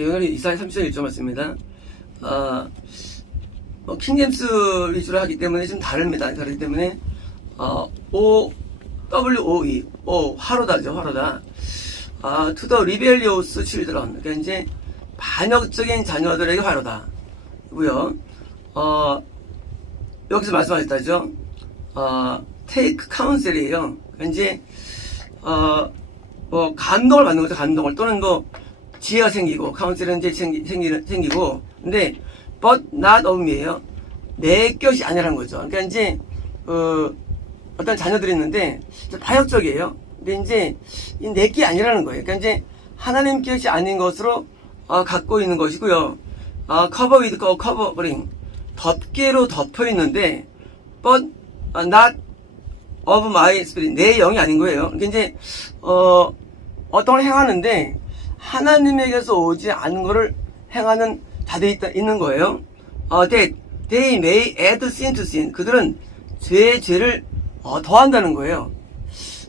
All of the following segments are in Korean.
오늘 이사야 30장 1절 말씀입니다. 킹제임스 위주로 하기 때문에 좀 다릅니다. 다르기 때문에 WOE, 화로다죠, 화로다. To the rebellious children, 그러니까 이제 반역적인 자녀들에게 화로다. 고요. 여기서 말씀하셨다죠. take counsel이에요. 그러니까 이제 감동을 받는 거죠. 감동을. 또는 지혜가 생기고, 카운셀은 이제 생기고, 근데 but not of me예요. 내 것이 아니라는 거죠. 그러니까 이제 어떤 자녀들이 있는데 파격적이에요. 근데 이제 내 게 아니라는 거예요. 그러니까 이제 하나님 것이 아닌 것으로 갖고 있는 것이고요. cover with covering, 덮개로 덮여 있는데 but not of my spirit, 내 영이 아닌 거예요. 그러니까 이제 어떤 걸 행하는데 하나님에게서 오지 않은 것을 행하는 자들이 있는 거예요. That they may add sin to sin, 그들은 죄를 더한다는 거예요.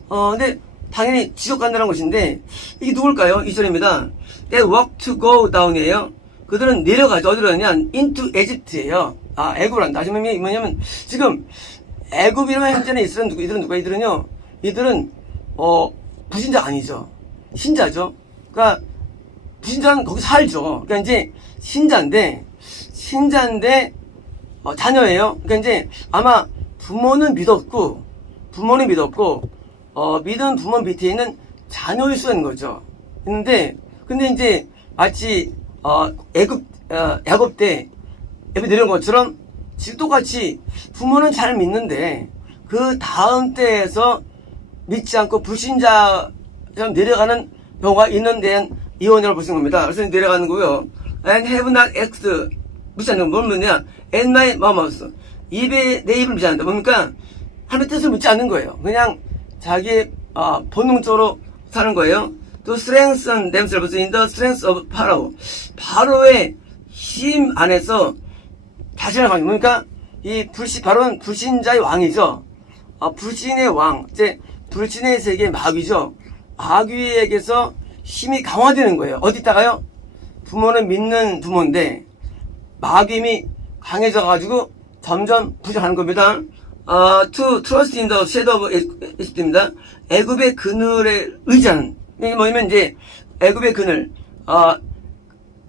근데 당연히 지옥 간다는 것인데 이게 누굴까요? 2절입니다. They walk to go down이에요. 그들은 내려가죠. 어디로 가냐? into Egypt예요. 애굽란다. 지금 뭐냐면 지금 애굽이라면 현재는 이들은 누가? 이들은 부신자 아니죠. 신자죠. 그러니까 부신자는 거기 살죠. 그러니까 이제 신자인데 자녀예요. 그러니까 이제 아마 부모는 믿었고 믿은 부모 밑에 있는 자녀일 수 있는 거죠. 근데 이제 마치 애굽 때 내려온 것처럼 지금 똑같이 부모는 잘 믿는데 그 다음 때에서 믿지 않고 불신자처럼 내려가는 경우가 있는 데한 이원이라고 보시는 겁니다. 그래서 내려가는 거고요. And have not asked, 묻지 않는 건 뭐냐? And my mouth, 내 입을 묻지 않는다. 뭡니까? 하나님의 뜻을 묻지 않는 거예요. 그냥 자기의 본능적으로 사는 거예요. To strengthen themselves in the strength of Pharaoh, 바로의 힘 안에서 자신을 가지고, 그러니까 바로는 불신자의 왕이죠. 불신의 왕, 이제 불신의 세계의 마귀죠. 마귀에게서 힘이 강화되는 거예요. 어디다가요? 부모는 믿는 부모인데 마귀 힘이 강해져가지고 점점 부족하는 겁니다. To trust in the shadow of Egypt입니다. 애굽의 그늘에 의지하는. 이게 뭐냐면 이제 애굽의 그늘,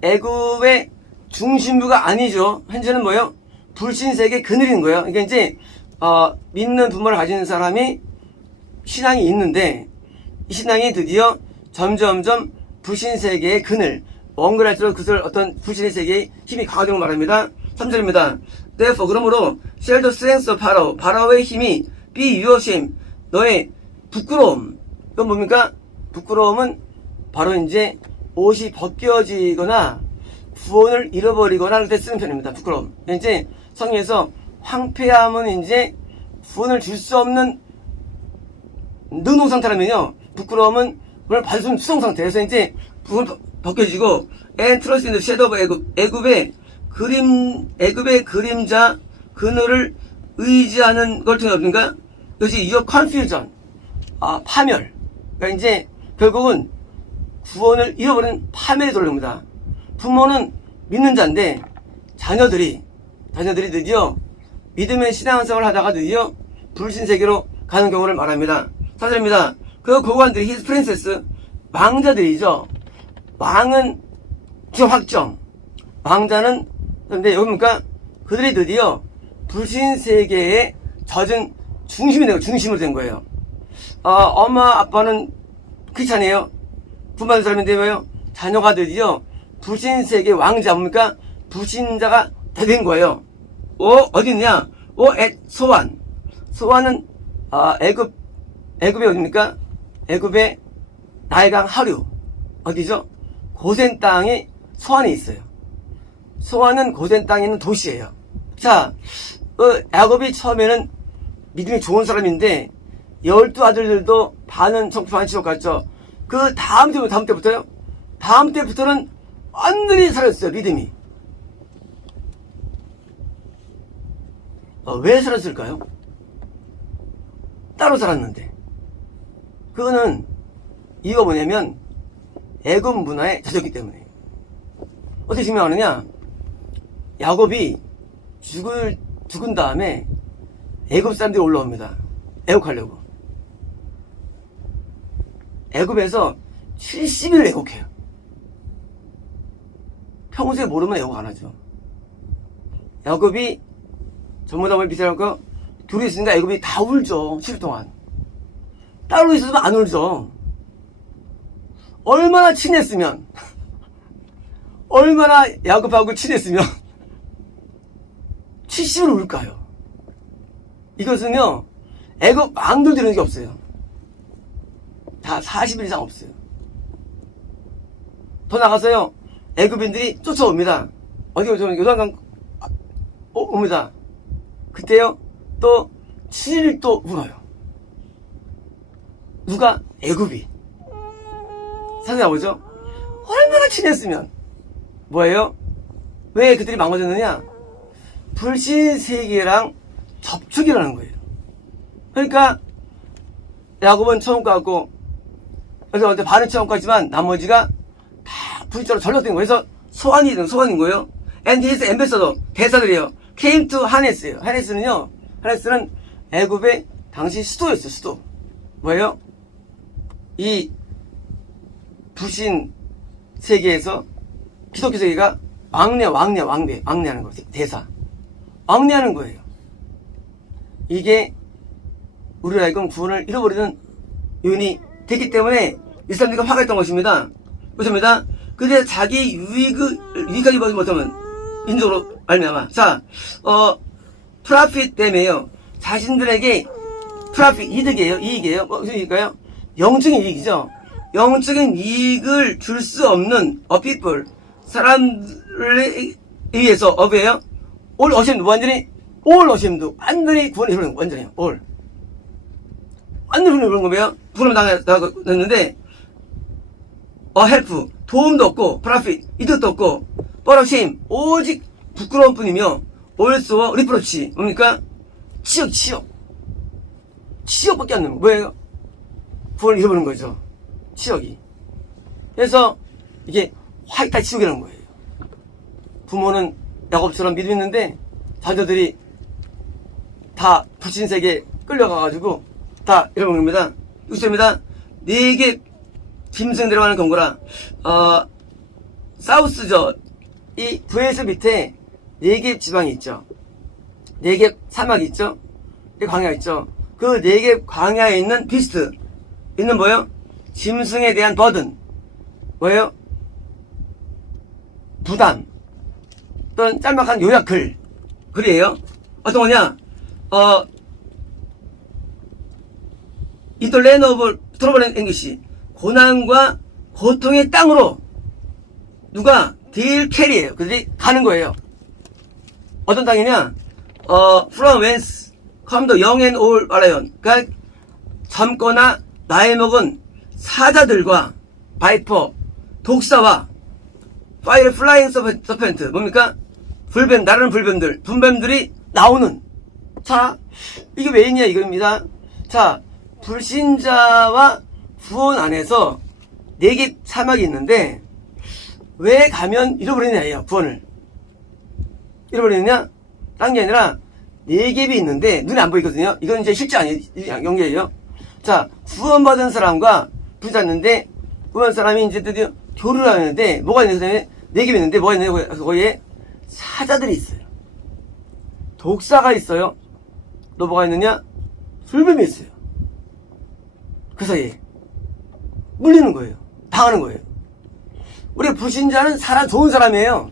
애굽의 중심부가 아니죠. 현재는 뭐예요? 불신세계 그늘인 거예요. 그러니까 이제 믿는 부모를 가진 사람이 신앙이 있는데 이 신앙이 드디어 점점점 불신세계의 그늘, 엉그랄수록 그들 어떤 불신의 세계의 힘이 강화되는 걸 말합니다. 3절입니다. Therefore, 그러므로 shall the strength of Pharaoh, 바라오의 힘이 be your shame, 너의 부끄러움. 이건 뭡니까? 부끄러움은 바로 이제 옷이 벗겨지거나 구원을 잃어버리거나 할 때 쓰는 편입니다. 부끄러움. 이제 성경에서 황폐함은 이제 구원을 줄 수 없는 능동 상태라면요, 부끄러움은 그걸 받을 수 없는 수동 상태에서 이제 부분 벗겨지고, and trust in the shadow of 애굽의 그림자 그늘을 의지하는 걸 통해 어딘가 이것이 your confusion, 파멸. 그러니까 이제 결국은 구원을 잃어버리는 파멸에 돌립니다. 부모는 믿는 자인데 자녀들이 드디어 믿음의 신앙생활을 하다가 드디어 불신세계로 가는 경우를 말합니다. 4절입니다. 그 고관들이 his princess, 왕자들이죠. 왕은 확정, 왕자는, 근데 여기 보니까 그들이 드디어 불신세계에 젖은 중심으로 된 거예요. 엄마 아빠는 크리스찬이에요. 분받은 사람인데 뭐예요? 자녀가 드디어 불신세계 왕자, 뭡니까? 불신자가 된 거예요. 어디 있냐? 소완은 애굽의 어디입니까? 애굽의 나일강 하류, 어디죠? 고센 땅이 소완에 있어요. 소완은 고센 땅에 있는 도시예요. 자, 야곱이 처음에는 믿음이 좋은 사람인데 12 아들들도 반은 천국 반은 지옥 갔죠. 그 다음 때부터요? 다음 때부터는 완전히 사라졌어요. 믿음이. 왜 사라졌을까요? 따로 살았는데. 그거는 이유가 뭐냐면 애굽 문화에 젖었기 때문에. 어떻게 증명하느냐? 야곱이 죽은 다음에 애굽 사람들이 올라옵니다. 애국하려고. 애굽에서 70일 애국해요. 평소에 모르면 애국 안 하죠. 야곱이 전부 다 비싸고 둘이 있으니까 애굽이 다 울죠. 10일 동안. 따로 있어도 안 울죠. 얼마나 친했으면, 얼마나 야곱하고 친했으면 70일 울까요? 이것은요, 애굽 왕들도 이런 게 없어요. 다 40일 이상 없어요. 더 나가서요, 애굽인들이 쫓아옵니다. 어디 오죠? 요단강 옵니다. 그때요, 또 7일 또 울어요. 누가? 애굽이. 상상해 보죠? 얼마나 친했으면. 뭐예요? 왜 그들이 망가졌느냐? 불신 세계랑 접촉이라는 거예요. 그러니까 야곱은 처음 갔고, 그래서 반은 처음 갔지만 나머지가 다 불자로 전락된 거예요. 그래서 소환인 거예요. And his ambassador, 대사들이에요. came to 하네스예요. 하네스는 애굽의 당시 수도였어요. 수도. 뭐예요? 이 불신 세계에서 기독교 세계가 왕래하는 거죠. 대사. 왕래하는 거예요. 이게 우리가 이건 구원을 잃어버리는 요인이 됐기 때문에 이 사람들이 화가 있던 것입니다. 그렇습니다. 근데 자기 유익하게 보지 못하면 인적으로 알면아마. 자, 프라핏 때문에요. 자신들에게 프라핏 이익이에요. 무슨 이익일까요? 영적인 이익이죠. 영적인 이익을 줄 수 없는 people 사람들에 의해서 어베요. all ashamed 완전히 구원을 이루는 완전히 all 완전히 구원을 이루는 거예요. 구원을 당했는데 help 도움도 없고 profit 이득도 없고 but of shame 오직 부끄러운 뿐이며 also reproach 뭡니까? 치욕밖에 안 나는 뭐예요? 구원을 잃어버리는 거죠. 치욕이. 그래서 이게 화이트 치욕이라는 거예요. 부모는 야곱처럼 믿음 있는데 자녀들이 다 불신세계에 끌려가가지고 다 잃어버린 겁니다. 6절입니다. 네개 짐승 들어가는 경고라. 사우스죠. 이 브에스 밑에 네개 지방이 있죠. 네개 사막이 있죠. 네 광야 있죠. 그 네개 광야에 있는 비스트 있는 뭐예요? 짐승에 대한 버든 뭐예요? 부담 또는 짤막한 요약 글이에요. 어떤 거냐? 이또 랜드 오브 트러블 앵기시 고난과 고통의 땅으로 누가 딜 캐리예요. 그들이 가는 거예요. 어떤 땅이냐? from whence come the young and old lion. 그러니까 젊거나 나이 먹은 사자들과 바이퍼, 독사와 파이어 플라잉 서펜트 뭡니까? 불뱀, 나르는 불뱀들, 분뱀들이 나오는. 자, 이게 왜 있냐 이겁니다. 자, 불신자와 구원 안에서 4개 사막이 있는데 왜 가면 잃어버리느냐예요. 구원을 잃어버리느냐? 딴 게 아니라 4갭이 있는데 눈에 안 보이거든요. 이건 이제 실제 아니에요. 연계예요. 자, 구원받은 사람과 불자였는데 구원받은 사람이 이제 드디어 교류를 하는데 뭐가 있는데 4갭이 있는데 뭐가 있는데 거기에 사자들이 있어요. 독사가 있어요. 또 뭐가 있느냐? 불뱀이 있어요. 그 사이에 물리는 거예요. 당하는 거예요. 우리 불신자는 좋은 사람이에요.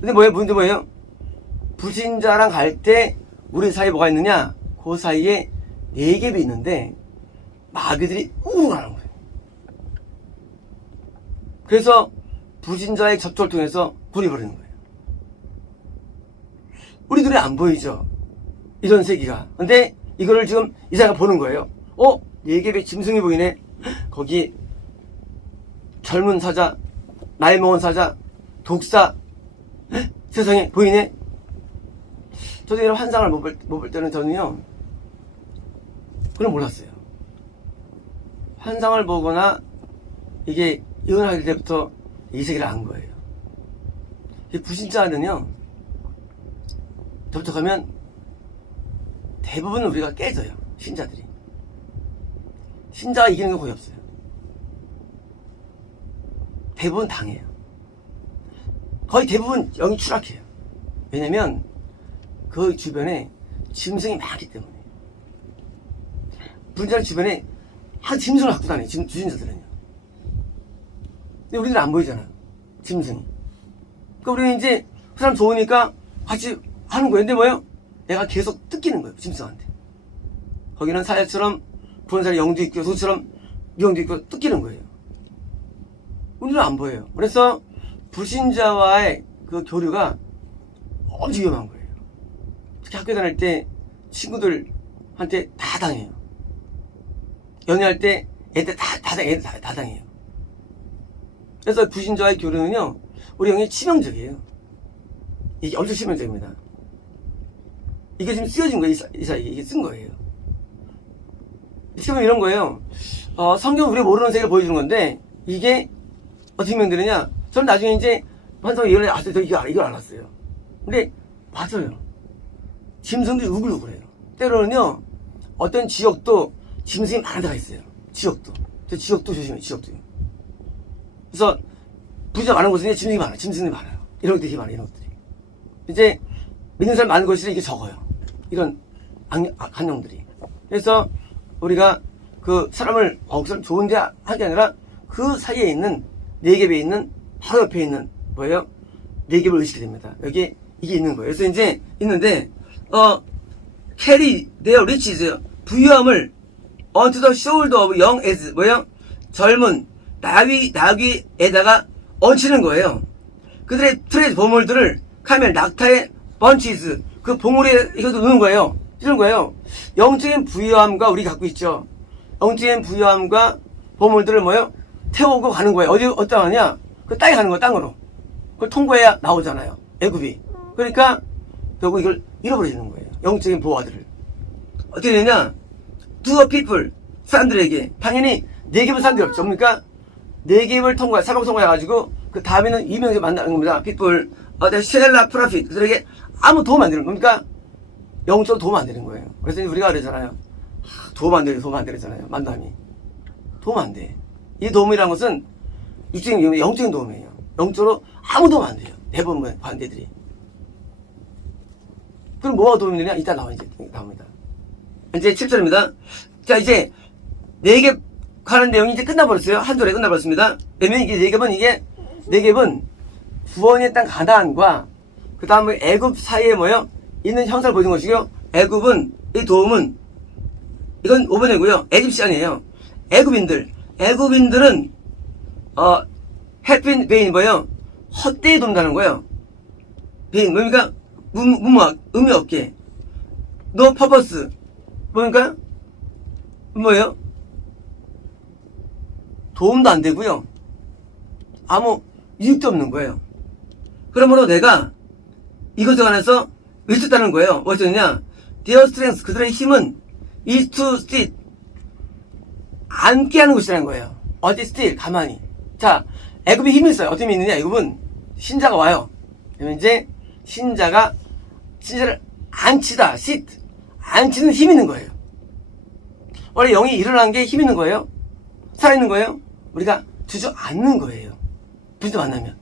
근데 문제 뭐예요? 불신자랑 갈 때 우리 사이에 뭐가 있느냐? 그 사이에 4갭이 있는데 마귀들이 우르르 가는 거예요. 그래서 불신자의 접촉을 통해서 불이 버리는 거예요. 우리 눈에 안 보이죠? 이런 세계가. 근데 이거를 지금 이 사람이 보는 거예요. 4갭의 짐승이 보이네. 거기 젊은 사자, 나이 먹은 사자, 독사, 세상에 보이네. 저도 이런 환상을 못 볼 때는 저는요, 그건 몰랐어요. 환상을 보거나 이게 이혼할 때부터 이 세계를 안 거예요. 이 불신자는요, 접촉하면 대부분 우리가 깨져요. 신자들이. 신자가 이기는 게 거의 없어요. 대부분 당해요. 거의 대부분 영이 추락해요. 왜냐면 그 주변에 짐승이 많기 때문에. 불신자 주변에 한 짐승을 갖고 다녀요. 주신자들은요. 근데 우리들은 안 보이잖아요. 짐승이. 그러니까 우리는 이제 그 사람 좋으니까 같이 하는 거예요. 근데 뭐예요? 얘가 계속 뜯기는 거예요. 짐승한테. 거기는 사자처럼 부원살이 영도 있고 소처럼 미영도 있고 뜯기는 거예요. 우리는 안 보여요. 그래서 불신자와의 그 교류가 엄청 위험한 거예요. 특히 학교 다닐 때 친구들한테 다 당해요. 연애할 때 애들 다 당해요. 그래서 불신자와의 교류는요, 우리 영이 치명적이에요. 이게 엄청 치명적입니다. 이게 지금 쓰여진 거예요. 이게 쓴 거예요. 지금 이런 거예요. 성경 우리가 모르는 세계를 보여주는 건데, 이게 어떻게 명되느냐? 저는 나중에 이제 환상을 이걸 알았어요. 저 이걸 알았어요. 근데 맞아요. 짐승들이 우글우글해요. 때로는요, 어떤 지역도 짐승이 많은 데가 있어요. 지역도. 저 지역도 조심해요. 지역도요. 그래서 부자 많은 곳은 짐승이 많아요. 짐승이 많아요. 이런 것들이 많아요. 이런 것들이. 이제 믿는 사람 많은 곳이 이게 적어요. 이런 악령들이. 그래서 우리가 그 사람을 그 좋은데 하는 게 아니라 그 사이에 있는 네겝에 있는 바로 옆에 있는 뭐예요? 네겝을 의식이 됩니다. 여기에 이게 있는 거예요. 그래서 이제 있는데 carry their riches 부유함을 onto the shoulder of young as 뭐예요? 젊은 나귀에다가 얹히는 거예요. 그들의 트레이드 보물들을 카멜 낙타의 번치즈 그 봉우리에 이것도 넣는 거예요. 이런 거예요. 영적인 부유함과 우리 갖고 있죠. 영적인 부유함과 보물들을 뭐예요? 태우고 가는 거예요. 어디다 가느냐? 그 땅에 가는 거야, 땅으로. 그걸 통과해야 나오잖아요. 애굽이. 그러니까 결국 이걸 잃어버리는 거예요. 영적인 보화들을. 어떻게 되냐? To the people, 사람들에게. 당연히 네겝은 사람들이 없죠. 그러니까 네겝을 사방 통과해가지고 그 다음에는 이명제 만나는 겁니다. people, the shall profit. 그들에게 아무 도움 안 되는 겁니까? 영적으로 도움 안 되는 거예요. 그래서 우리가 그러잖아요. 도움 안 되잖아요. 만남이. 도움 안 돼. 이 도움이라는 것은 육적인, 영적인 도움이에요. 영적으로 아무 도움 안 돼요. 대부분 관계들이. 그럼 뭐가 도움이 되냐? 이따 나옵니다. 이제 7절입니다. 자, 이제 네겝 가는 내용이 이제 끝나버렸어요. 한 절에 끝나버렸습니다. 왜냐면 이게 네겝은 구원의 땅 가나안과 그 다음에 애굽 사이에 뭐요? 있는 형상을 보여준 것이고요. 애굽은, 이 도움은, 이건 5번이고요. 에집시안이에요. 애굽인들은, 해핀 베인 뭐예요? 헛되이 돈다는 거예요. 베인, 뭡니까? 무모학, 의미 없게. 노 퍼퍼스. 뭡니까? 뭐예요? 도움도 안 되고요. 아무 이익도 없는 거예요. 그러므로 내가 이것에 관해서 외쳤다는 거예요. 어쩌냐? Their strength, 그들의 힘은 is to sit, 앉게 하는 곳이라는 거예요. 어디 still, 가만히. 자, 애굽이 힘이 있어요. 어떤 힘이 있느냐? 애굽은 신자가 와요. 그러면 이제 신자를 앉히다, sit, 앉히는 힘이 있는 거예요. 원래 영이 일어나는 게 힘이 있는 거예요. 살아있는 거예요. 우리가 주저앉는 거예요. 불신자 만나면.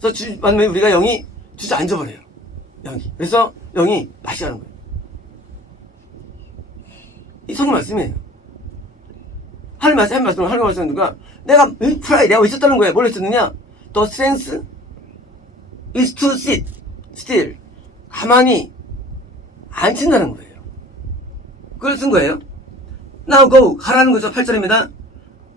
그래서 만나면 우리가 영이 주저앉아버려요. 영이. 그래서 영이 맛이 가는 거예요. 이 성경 말씀이에요. 하나님 말씀은 누가 내가 내가 왜 있었다는 거예요. 뭘 했었느냐? The strength is to sit still. 가만히 앉힌다는 거예요. 그걸 쓴 거예요. Now go, 가라는 거죠. 8절입니다.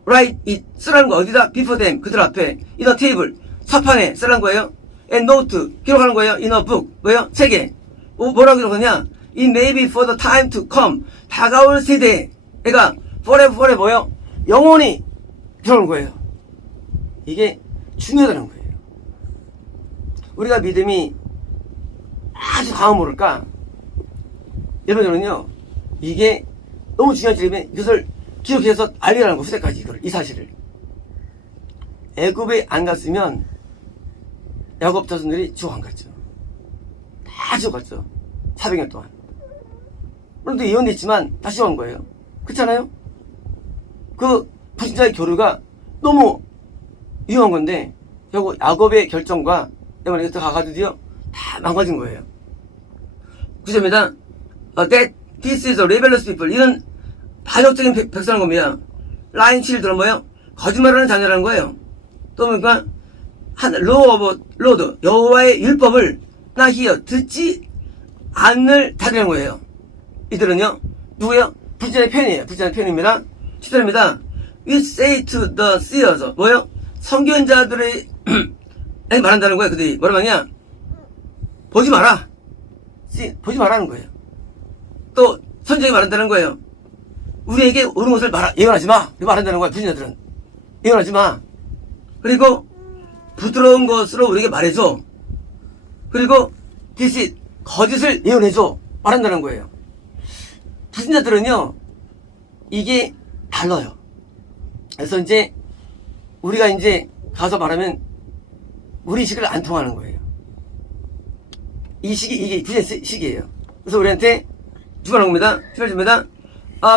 Write it, 쓰라는 거 어디다? Before them, 그들 앞에. In a table, 서판에 쓰라는 거예요. And note, 기록하는 거예요. In a book, 뭐예요? 책에. 뭐라고 기록하냐? It may be for the time to come, 다가올 세대가 forever 뭐예요? 영원히 기록하는 거예요. 이게 중요하다는 거예요. 우리가 믿음이 아주 강하면 모를까? 여러분들은요, 이게 너무 중요한 질문에 이것을 기록해서 알리라는 거, 후대까지 이 사실을. 애굽에 안 갔으면 야곱 자손들이 지옥 안 갔죠. 다 지옥 갔죠. 400년 동안. 물론 또 예언됐지만 다시 온 거예요. 그렇잖아요? 그 불신자의 교류가 너무 위험한 건데 결국 야곱의 결정과 때문에 이것도 가가지고 다 망가진 거예요. 9절입니다. That this is a rebellious people. 이런 반역적인 백성인 겁니다. 라인 7들은 뭐예요? 거짓말하는 자녀라는 거예요. 또 보니까 로드 여호와의 율법을 나 히어 듣지 않을 자들이라는 거예요. 이들은요 누구예요? 불신자의 편이에요. 불신자의 편입니다. 7절입니다. We say to the seers 뭐예요? 선견자들의 말한다는 거예요. 그들이 뭐라 하냐? 보지 마라. 보지 말라는 거예요. 또 선지자가 말한다는 거예요. 우리에게 옳은 것을 예언하지 마. 말한다는 거예요. 불신자들은 예언하지 마. 그리고 부드러운 것으로 우리에게 말해줘. 그리고 디시 거짓을 예언해줘. 말한다는 거예요. 불신자들은요 이게 달라요. 그래서 이제 우리가 이제 가서 말하면 우리 식을 안 통하는 거예요. 이 시기 이게 불신자 시기예요. 그래서 우리한테 주관한 겁니다. 주관입니다.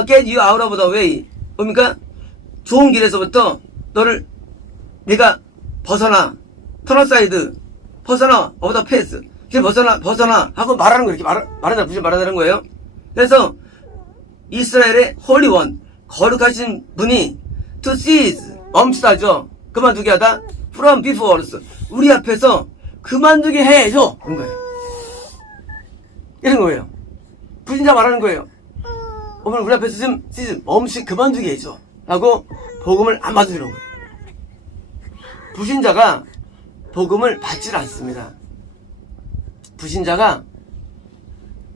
Get you out of the way. 뭡니까? 좋은 길에서부터 너를 내가 벗어나. turn aside. 벗어나. of the path. 길 벗어나 하고 말하는 거예요. 이렇게 말한다는 거예요. 그래서 이스라엘의 홀리 원 거룩하신 분이 to cease 멈추다죠. 그만두게 하다. from before us 우리 앞에서 그만두게 해줘. 그런 거예요. 이런 거예요. 불신자 말하는 거예요. 오늘 우리 앞에서 좀 그만두게 해줘. 라고 복음을 안 받으려는 거예요. 불신자가 복음을 받질 않습니다. 불신자가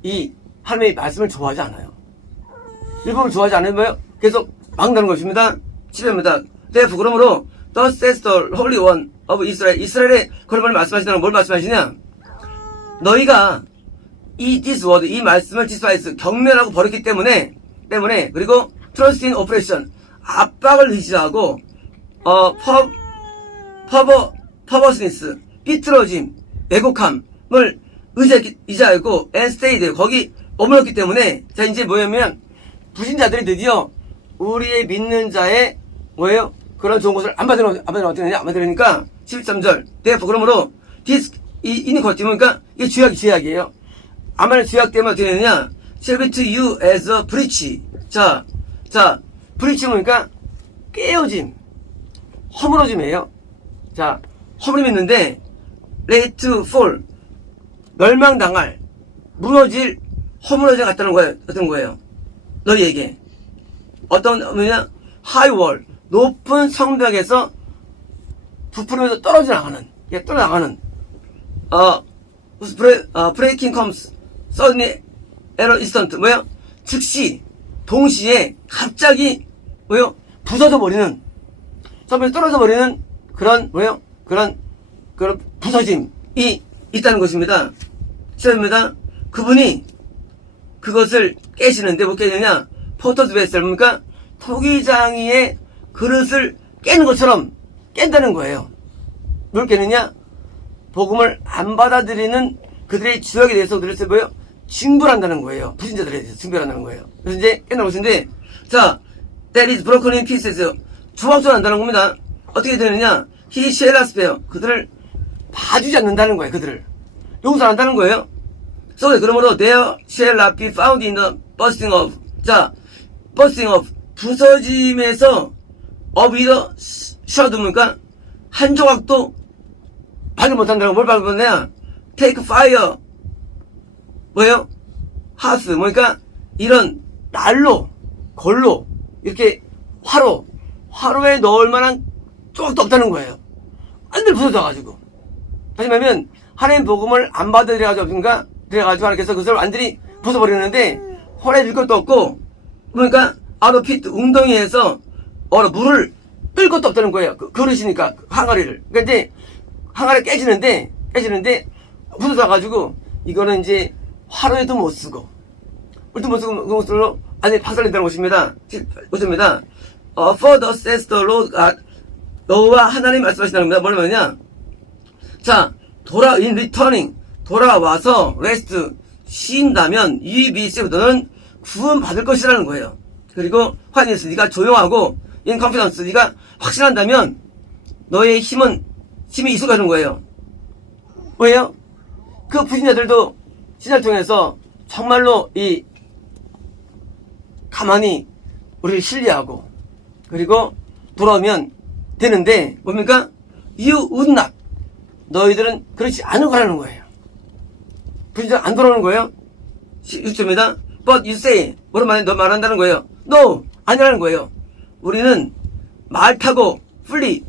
이 하나님의 말씀을 좋아하지 않아요. 율법을 좋아하지 않으면 뭐예요? 계속 막는다는 것입니다. 7회입니다. 그러므로 Thus says the Holy One of Israel. 이스라엘의 거룩을 말씀하시다는 뭘 말씀하시냐? 너희가 this word, 이 말씀을 despise, 경멸하고 버렸기 때문에 그리고 trust in oppression, 압박을 의지하고 perverseness, 삐뚤어짐, 왜곡함을 의지하고 and stayed, 거기 머물렀기 때문에 자 이제 뭐냐면 불신자들이 드디어 우리의 믿는 자의 뭐예요? 그런 좋은 것을 안 받으니까 13절 그러므로 this inequality 그러니까 이게 죄악이에요. 아마는 죄악 때문에 어떻게 되느냐? shall be to you as a breach. 자 breach는 그러니까 깨어짐, 허물어짐이에요. 자, 허물이 있는데 ready to fall, 멸망당할, 무너질 허물어짐 같다는 거예요. 어떤 거예요? 너희에게 어떤 뭐냐? high wall, 높은 성벽에서 부풀면서 떨어져 나가는 breaking comes suddenly at an instant 뭐야? 즉시 동시에 갑자기 뭐요? 부서져 버리는 성벽에서 떨어져 버리는 그런 뭐요? 그런 부서짐이 있다는 것입니다. 시작입니다. 그분이 그것을 깨시는데 뭐 깨느냐? 포터스 베셀 뭡니까? 토기장이의 그릇을 깨는 것처럼 깬다는 거예요. 뭘 깨느냐? 복음을 안 받아들이는 그들의 죄악에 대해서 그들을 뭐예요? 징벌한다는 거예요. 불신자들에 대해서 징벌한다는 거예요. 그래서 이제 깨는 것인데, 자, that is broken in pieces. 조각조각 한다는 겁니다. 어떻게 되느냐? He shall not spare. 그들을 봐주지 않는다는 거예요. 그들을 용서 안 한다는 거예요. So 그러므로 there shall not be found in the bursting of. 자, bursting of 부서짐에서 of either shard 뭡니까? 한 조각도 발견 못한다는 걸 뭘 발견하냐? take fire 뭐예요? 하스 뭐니까 이런 날로 걸로 이렇게 화로에 넣을 만한 조각도 없다는 거예요. 완전히 부서져가지고. 다시 말하면 하나님 복음을 안 받아들여가지고 하나님께서 그것을 완전히 부숴버리는데 홀에 줄 것도 없고 그러니까 아웃피트 웅덩이에서 물을 뜰 것도 없다는 거예요. 그릇이니까 항아리를. 그러니까 이제 항아리 깨지는데 부서져가지고 이거는 이제 화로에도 못 쓰고 물도 못 쓰고 그것으로 완전히 박살낸다는 것입니다. 것입니다. For the says the Lord God. 여호와 하나님 말씀하신다는 겁니다. 뭐냐면요. 자, in returning, 돌아와서 rest, 쉰다면 이 미스부터는 구원 받을 것이라는 거예요. 그리고 화니스, 네가 조용하고 in confidence, 네가 확신한다면 너의 힘이 이속하는 거예요. 왜요? 그 불신자들도 신자를 통해서 정말로 가만히 우리를 신뢰하고 그리고 돌아오면 되는데 뭡니까? You would not. 너희들은 그렇지 않을 거라는 거예요. 불신자 안 돌아오는 거예요. 6절입니다. But you say. 뭐로 말해? 너 말한다는 거예요. No. 아니라는 거예요. 우리는 말 타고 flee.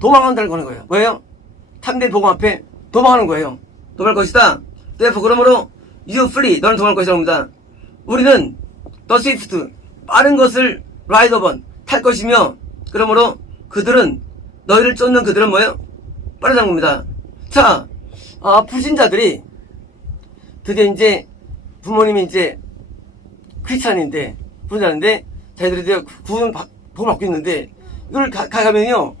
도망한다는 거예요. 왜요? 탐대 복음 앞에 도망하는 거예요. 도망할 것이다. therefore 그러므로 you flee. 너는 도망할 것이라고 합니다. 우리는 the swift. 빠른 것을 ride upon. 탈 것이며 그러므로 그들은 너희를 쫓는 그들은 뭐예요? 빠르다는 겁니다. 자, 불신자들이 드디어 이제 부모님이 이제 크리스찬인데 불신자인데 자기들이 드디어 구원 받고 있는데 이걸 가면요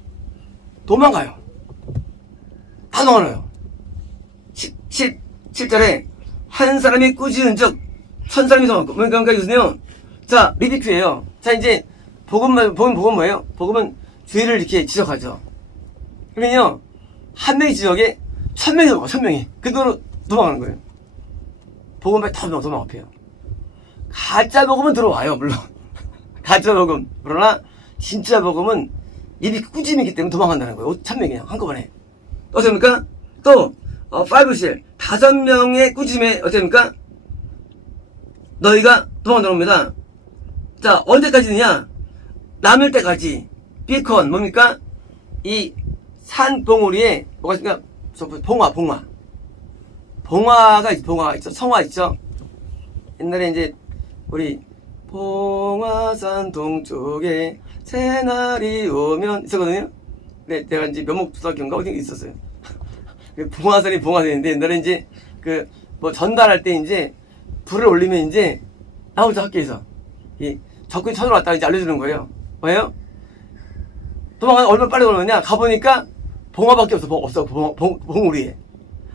도망가요. 다 도망가요. 17절에 한 사람이 꾸짖은 즉 천 사람이 도망가고 그러니까 이것은요. 자, 리디큐예요. 자, 이제 복음은 뭐예요? 복음은 죄를 이렇게 지적하죠. 그러면요 한 명이 지적에 1000명이 도망가. 1000명이 그대로 도망가는 거예요. 복음에 다 도망가요. 가짜 복음은 들어와요. 물론 가짜 복음. 그러나 진짜 복음은 입이 꾸짐이기 때문에 도망간다는 거예요. 1000명이 한꺼번에. 어떻습니까? 또 5실 5명의 꾸짐에 어떻습니까? 너희가 도망간다는 겁니다. 자, 언제까지냐? 남을 때까지. 비컨 뭡니까? 이 산 봉우리에 뭐가 있습니까? 봉화가 있죠. 성화 있죠. 옛날에 이제 우리 봉화산 동쪽에 새날이 오면 있었거든요. 네, 내가 이제 면목수학교인가 어디 있었어요. 봉화산인데 옛날에 이제 뭐 전달할 때 이제 불을 올리면 이제 나오죠 학교에서 이 적군이 쳐들어왔다가 이제 알려주는 거예요. 왜요? 도망가 얼마나 빨리 돌아오느냐? 가보니까 봉화밖에 없어. 봉우리에.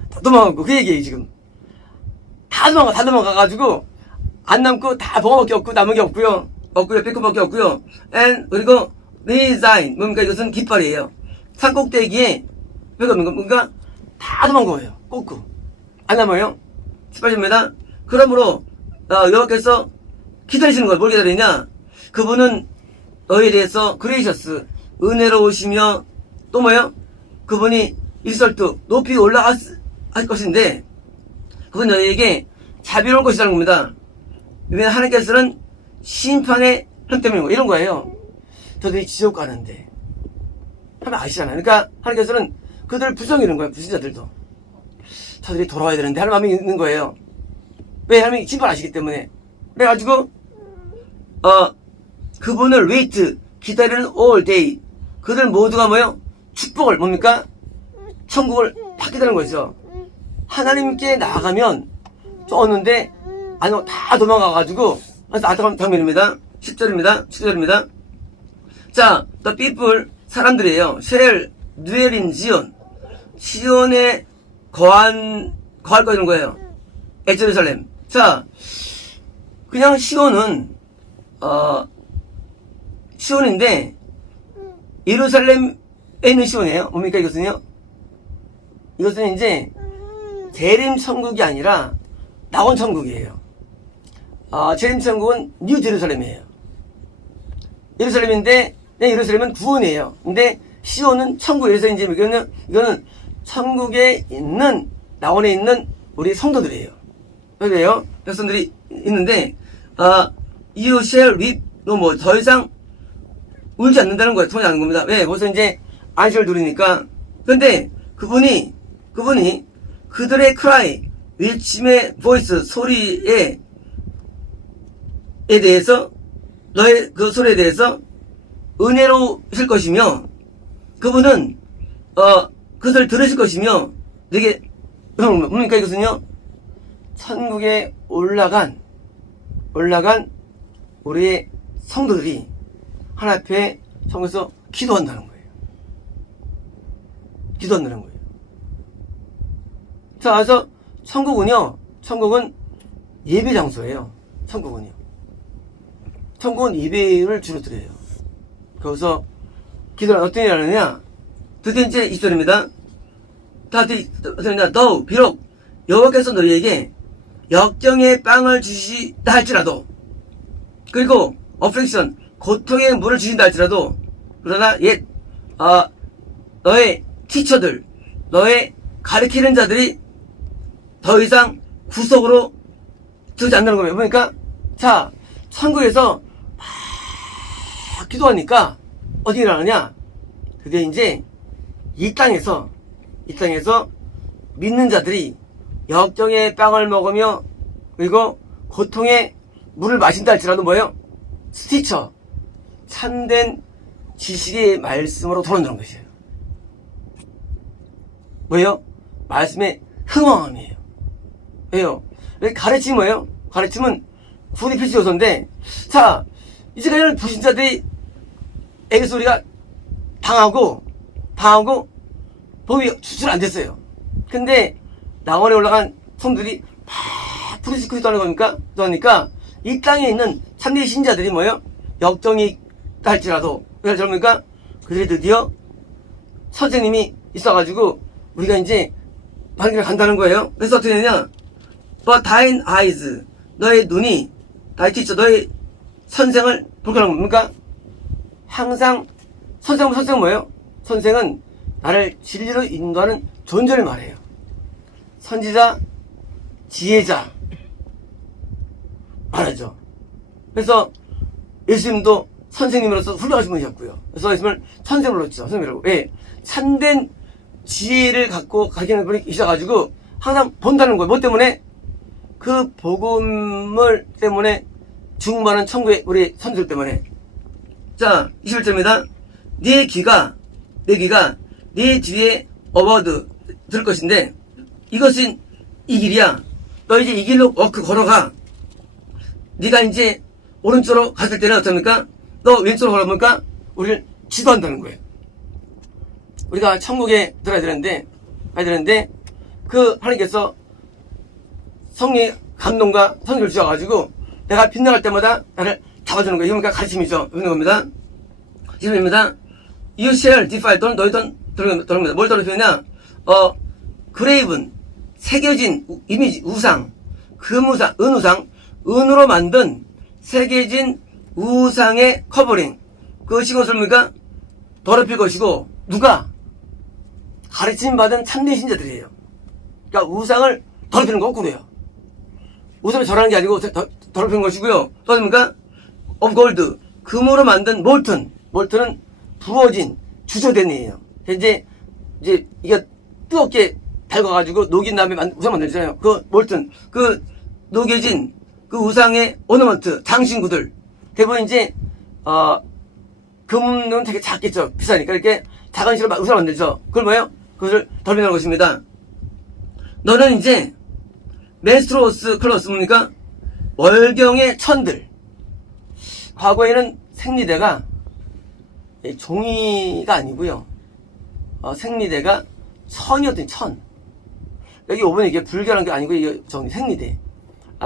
다 도망가고, 그 얘기예요, 지금. 다 도망가가지고, 안 남고, 다 봉화밖에 없고, 남은 게 없고요. 비콘밖에 없고요. 그리고, resign. 뭡니까? 이것은 깃발이에요. 산 꼭대기에, 뭔가, 다 도망가요. 꽂고. 안 남아요. 18절입니다. 그러므로, 여호와께서 기다리시는 거예요. 뭘 기다리냐? 그분은 너희에 대해서 그레이셔스, 은혜로우시며, 또 뭐요? 그분이 일설득 높이 올라갈 것인데 그분 너희에게 자비로울 것이라는 겁니다. 왜냐하면 하나님께서는 심판의 현 때문에 이런 거예요. 저들이 지옥 가는데 하면 아시잖아요. 그러니까 하나님께서는 그들을 부정이는 거예요. 불신자들도 저들이 돌아와야 되는데 하는 마음이 있는 거예요. 왜? 하나님이 심판하시기 때문에. 그래가지고 그분을 wait 기다리는 all day. 그들 모두가 뭐예요? 축복을 뭡니까? 천국을 받게 되는 거죠. 하나님께 나아가면 쫓는데 다 도망가가지고 안타까운 장면입니다. 10절입니다. 자, the people 사람들이에요. shall dwell in Zion. 시온에 거할 거라는 거예요. 예루살렘. 자, 그냥 시온은 시온인데 예루살렘에 있는 시온이에요. 뭡니까 이것은요? 이것은 이제 재림 천국이 아니라 낙원 천국이에요. 재림 천국은 뉴 제루살렘이에요. 예루살렘인데 예루살렘은 구원이에요. 근데 시온은 천국에서 이제 이거는 천국에 있는 낙원에 있는 우리 성도들이에요. 그래요? 백성들이 있는데 you shall weep no more. 더 이상 울지 않는다는 거예요. 통하지 않는 겁니다. 왜? 거기서 이제 안식을 누리니까. 그런데 그분이 그들의 cry, 외침의 voice, 소리에 대해서 너의 그 소리에 대해서 은혜로우실 것이며 그분은 그것을 들으실 것이며 되게 뭡니까 이것은요? 천국에 올라간 우리의 성도들이 하나님 앞에 성에서 기도한다는 거예요. 기도한다는 거예요. 자, 그래서 천국은 예배 장소예요. 천국은 예배를 주로 드려요. 거기서 기도를 어떤 일을 하느냐? 드디어 이제 20절입니다. 너 비록 여호와께서 너희에게 역경의 빵을 주시다 할지라도, 그리고 어플렉션 고통의 물을 주신다 할지라도, 그러나 너의 티처들, 너의 가르치는 자들이 더 이상 구속으로 들지 않는다는 겁니다. 그러니까 자, 천국에서 막 기도하니까 어디 일어나냐? 드디어 이제 이 땅에서 믿는 자들이 역경의 빵을 먹으며, 그리고 고통의 물을 마신다 할지라도 뭐예요? 스티처, 참된 지식의 말씀으로 돌아온다는 것이에요. 뭐예요? 말씀의 흥왕함이에요. 왜요? 가르침이 뭐예요? 가르침은 구원의 필수 요소인데, 자, 이제까지는 불신자들이 에게서 우리가 당하고 법이 추출 안 됐어요. 근데 낙원에 올라간 성들이 막 부르짖고 있다는 겁니까? 그러니까 이 땅에 있는 참된 신자들이 뭐예요? 역정이 할지라도, 왜 그럽니까? 그들이 드디어 선생님이 있어가지고 우리가 이제 반기를 간다는 거예요. 그래서 어떻게 되냐? But thine eyes, 너의 눈이, thy teacher, 너의 선생을 볼 거라는 겁니까? 항상 선생은 뭐예요? 선생은 나를 진리로 인도하는 존재를 말해요. 선지자, 지혜자 말하죠. 그래서 예수님도 선생님으로서 훌륭하신 분이셨고요. 그래서 예수님을 선생으로 불렀죠. 선생님이라고. 왜? 참된 지혜를 갖고 가르치는 분이 계셔가지고 항상 본다는 거예요. 뭐 때문에? 그 복음을 때문에 중반은 천국의 우리 선수들 때문에. 자, 21절입니다. 네 귀가 네 뒤에 어워드 들 것인데, 이것은 이 길이야. 너 이제 이 길로 걸어가. 네가 이제 오른쪽으로 갔을 때는 어떻습니까? 너 왼쪽으로 걸어보니까 우리를 지도한다는 거예요. 우리가 천국에 들어야 되는데 그 하나님께서 성령의 감동과 성령을 주셔가지고 내가 빗나갈 때마다 나를 잡아주는 거예요. 그러니까 가르침이죠. 이런 겁니다. 지금입니다. You shall defile, 너희들 더럽니다. 뭘 더럽히느냐? 그레이븐, 새겨진 이미지, 우상, 금우상, 은으로 만든 새겨진 우상의 커버링. 그것이 무엇입니까? 더럽힐 것이고, 누가? 가르침 받은 참된 신자들이에요. 그러니까 우상을 더럽히는 거 거꾸로요. 우상을 절하는 게 아니고 더럽히는 것이고요. 또 어딥니까? of gold, 금으로 만든 몰튼은 부어진 주저된 애예요. 이제 이게 뜨겁게 달궈가지고 녹인 다음에 우상 만들잖아요. 그 몰튼, 그 녹여진 그 우상의 오너먼트, 장신구들. 대부분 이제 금은 되게 작겠죠. 비싸니까 이렇게 작은 실로 우상 만들죠. 그걸 뭐예요? 그것을 덜어내는 것입니다. 너는 이제 멘스트로스 클로스 뭡니까? 월경의 천들. 과거에는 생리대가 종이가 아니고요. 생리대가 천이었더니 천. 여기 오면 이게 불결한 게 아니고 이게 생리대.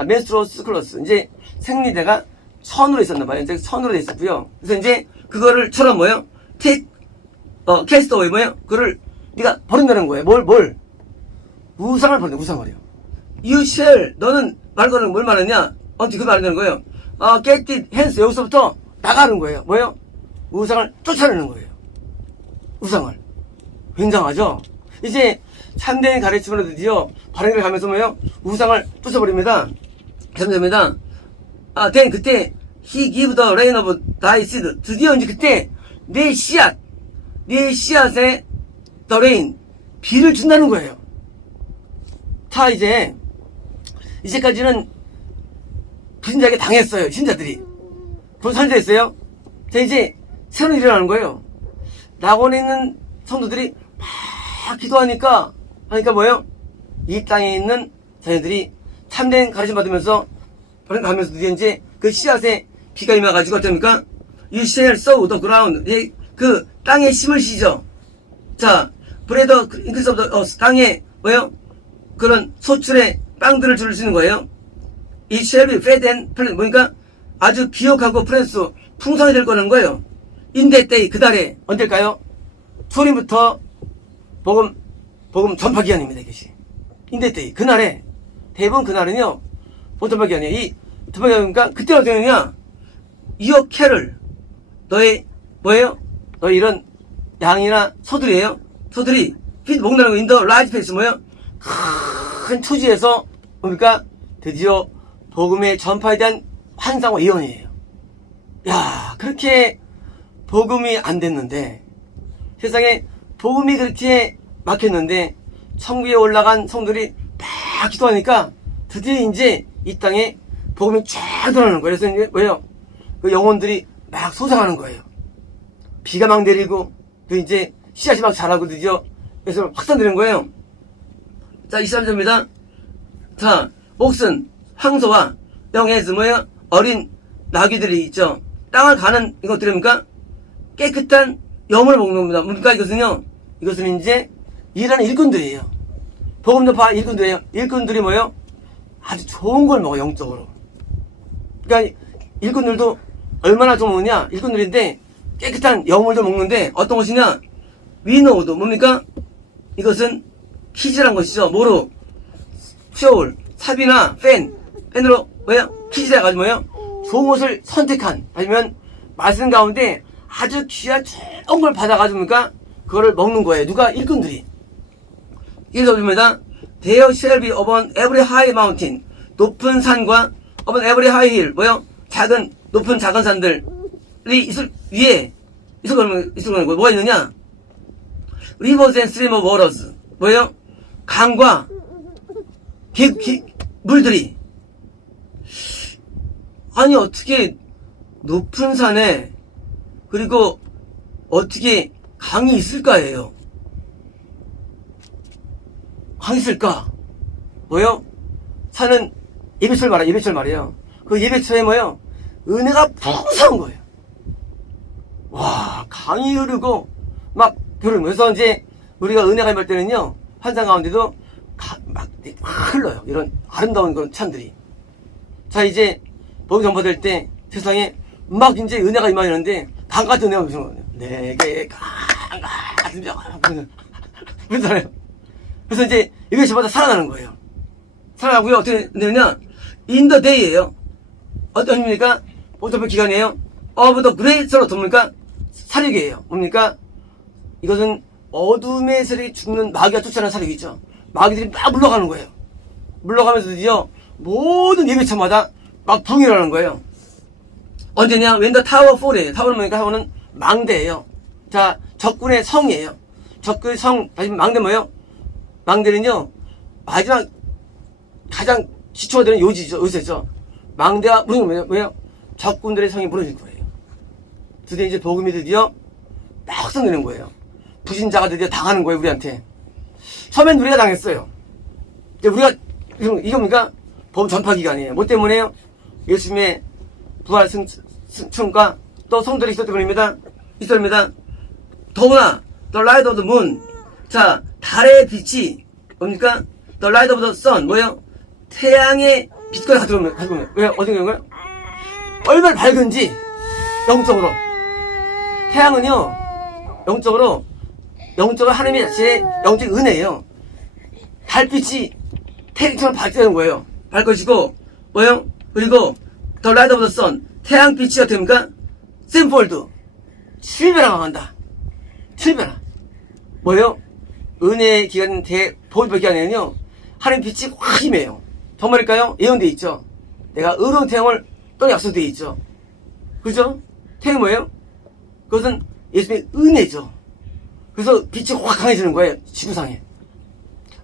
멘스트로스 클로스. 이제 생리대가 천으로 있었나봐요. 이제 천으로 돼 있었고요. 그래서 이제 그거를 처럼 뭐예요? 캐스터웨이 뭐예요? 그거를 네가 버린다는 거예요. 뭘? 우상을 버린다. 우상을요. You shall, 너는 말 거는 뭘 말하냐? 어떻게 그 말하는 거예요? get it, hence, 여기서부터 나가는 거예요. 뭐예요? 우상을 쫓아내는 거예요. 우상을. 굉장하죠? 이제 참된 가르침으로 드디어 바른 길 가면서 뭐예요? 우상을 쫓아버립니다. 감사합니다. then 그때 he give the rain of thy seed. 드디어 이제 그때 내 씨앗에 the rain, 비를 준다는 거예요. 자, 이제까지는 불신자에게 당했어요. 신자들이. 그럼 선지자했어요. 자, 이제 새로운 일이 일어나는 거예요. 낙원에 있는 성도들이 막 기도하니까 뭐예요? 이 땅에 있는 자녀들이 참된 가르침 받으면서 가면서 드디어 이제 그 씨앗에 비가 임해가지고 어떻습니까? You shall sow the ground. 그 땅에 심을 시죠. 자, 브레더 인크리스 오브 더 땅에 뭐예요? 그런 소출의 빵들을 줄 수 있는 거예요. 이 shall be fed and plenty. 뭐니까 아주 기억하고 플러스 풍성이 될 거는 거예요. In that day, 그달에 언제일까요? 초림부터 복음 전파 기간입니다. 이것이 in that day, 그날에 대부분 그날은요 복음 전파 기간이에요. 이 전파 기간이니까 그때가 어떻게 되느냐? Your cattle, 너의 뭐예요? 너의 이런 양이나 소들이에요. 소들이 feed 먹는다는 거 in the large place 뭐예요? 큰 초지에서 뭡니까? 드디어 복음의 전파에 대한 환상과 예언이에요. 야, 그렇게 복음이 안 됐는데, 세상에 복음이 그렇게 막혔는데, 천국에 올라간 성들이 막 기도하니까, 드디어 이제 이 땅에 복음이 쫙 드러나는 거예요. 그래서 이제 뭐예요? 그 영혼들이 막 솟아가는 거예요. 비가 막 내리고, 또 이제 씨앗이 막 자라고 드디어, 그래서 확산되는 거예요. 자, 23절입니다. 자, 옥슨, 황소와 영에서 뭐예요? 어린 나귀들이 있죠. 땅을 가는 이것들입니까? 깨끗한 염을 먹는 겁니다. 뭡니까? 이것은 이제 일하는 일꾼들이에요. 복음 전파 일꾼들이에요. 일꾼들이 뭐예요? 아주 좋은 걸 먹어, 영적으로. 그러니까 일꾼들도 얼마나 좀 먹느냐? 일꾼들인데 깨끗한 염을 좀 먹는데 어떤 것이냐? 위노우드, 뭡니까? 이것은 키즈란 것이죠. 뭐로? 쇼울, 삽이나 펜으로 뭐예요? 키즈라 가지고 뭐예요? 좋은 것을 선택한, 아니면 말씀 가운데 아주 귀한 좋은 걸 받아가지고 뭡니까? 그거를 먹는 거예요. 누가? 일꾼들이. 이래서 봅니다. There shall be upon every high mountain, 높은 산과 upon every high hill, 뭐요? 높은 작은 산들이 있을 위에 있을 거는 뭐가 있느냐? Rivers and stream of waters, 뭐예요? 강과 물들이. 아니, 어떻게 높은 산에 그리고 어떻게 강이 있을까예요? 강이 있을까? 뭐요? 산은 예배철 말이에요. 그 예배철에 뭐요? 은혜가 풍성한 거예요. 와, 강이 흐르고 막 흐르는 거예요. 그래서 이제 우리가 은혜가 임할 때는요, 환상 가운데도 막 흘러요. 이런 아름다운 그런 찬들이. 자, 이제 복음 전파될 때 세상에 막 이제 은혜가 임하는데 강 같은 은혜가 무슨 거예요? 내게 강 같은 은혜가 그렇잖아요. 그래서 이제 예배 시마다 살아나는 거예요. 살아나고요. 어떻게 되느냐? In the day예요. 어떤 의미입니까? 복음 전파 기간이에요. Of the great로 돕니까? 사륙이에요. 뭡니까? 이것은 어둠의 세력이 죽는 마귀가 쫓아내는 사륙이죠. 마귀들이 막 물러가는 거예요. 물러가면서 드디어 모든 예배처마다 막 붕이 일어나는 거예요. 언제냐? When the tower fall이에요. 타워는 뭐니까? 타워는 망대예요. 자, 적군의 성이에요. 적군의 성, 다시 망대 뭐예요? 망대는요, 마지막 가장 기초가 되는 요새죠. 망대가 무너지면 뭐예요? 적군들의 성이 무너질 거예요. 드디어 이제 복음이 드디어 막 확산되는 거예요. 부신자가 드디어 당하는 거예요, 우리한테. 처음엔 우리가 당했어요. 이제 우리가, 이거 뭡니까? 복음 전파 기간이에요. 뭐 때문에요? 예수님의 부활 승천과 또 성들이 있었기 때문입니다. 더구나, The Light of the Moon. 자, 달의 빛이, 뭡니까? The Light of the Sun. 뭐예요? 태양의 빛까지 가져오면. 왜? 어디 그런 거예요? 얼마나 밝은지, 영적으로. 태양은요, 영적으로 하나님의 자체의 영적 은혜예요. 달빛이 태양처럼 밝다는 거예요. 밝 것이고, 뭐예요? 그리고 The Light of the Sun, 태양빛이 어떻게 됩니까? 샘폴드, 7배나 강한다. 7배나. 뭐예요? 은혜의 기간, 복음의 기간에는요, 하나님 빛이 확 임해요. 정말일까요? 예언되어 있죠. 내가 의로운 태양을 또 약속되어 있죠. 그죠? 태양이 뭐예요? 그것은 예수님의 은혜죠. 그래서 빛이 확 강해지는 거예요. 지구상에.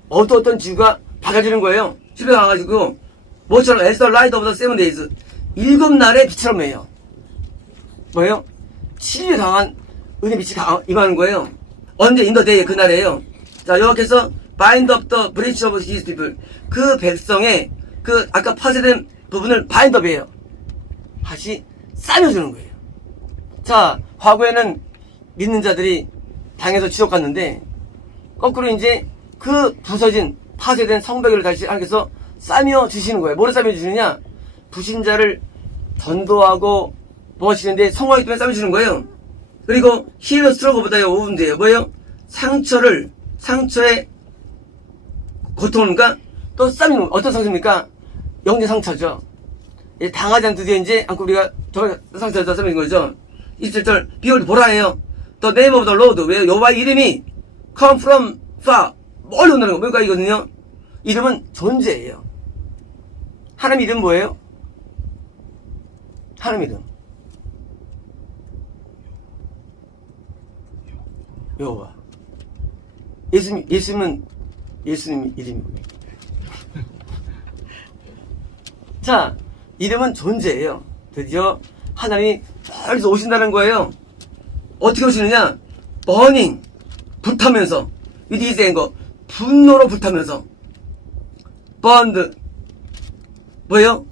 어떤 지구가 밝아지는 거예요. 7배 강해가지고 뭐처럼 as the light of the 7 days, 7날의 빛처럼 해요. 뭐예요? 7배 강한 은혜 빛이 임하는 거예요. 언제? in the day, 그날에요. 자, 여호와께서 bind up the breach of his people, 그 백성의 그 아까 파쇄된 부분을 bind up이에요. 다시 싸매주는 거예요. 자, 과거에는 믿는 자들이 당해서 지옥 갔는데 거꾸로 이제 그 부서진 파쇄된 성벽을 다시 하나님께서 싸며 주시는 거예요. 뭐를 싸며 주시느냐? 부신자를 전도하고 뭐 하시는데 성공하기 때문에 싸며 주는 거예요. 그리고 힐러 스트러그보다요, 오운데요. 뭐예요? 상처의 고통입니까? 또 싸매는 어떤 상처입니까? 영재 상처죠. 당하지 않은 드디어 이제 않고 우리가 저 상처에서 싸매는 거죠. 27절 비올 보라해요. The name of the Lord. 왜? 여호와의 이름이 come from far. 멀리 온다는 거. 뭔가 이거든요. 이름은 존재예요. 하나님 이름 뭐예요? 하나님 이름. 여호와. 예수님은 예수님 이름이고요. 자, 이름은 존재예요. 드디어 하나님이 멀리서 오신다는 거예요. 어떻게 오시느냐? 버닝, 불타면서, 위디스인 거, 분노로 불타면서, 번드, 뭐예요?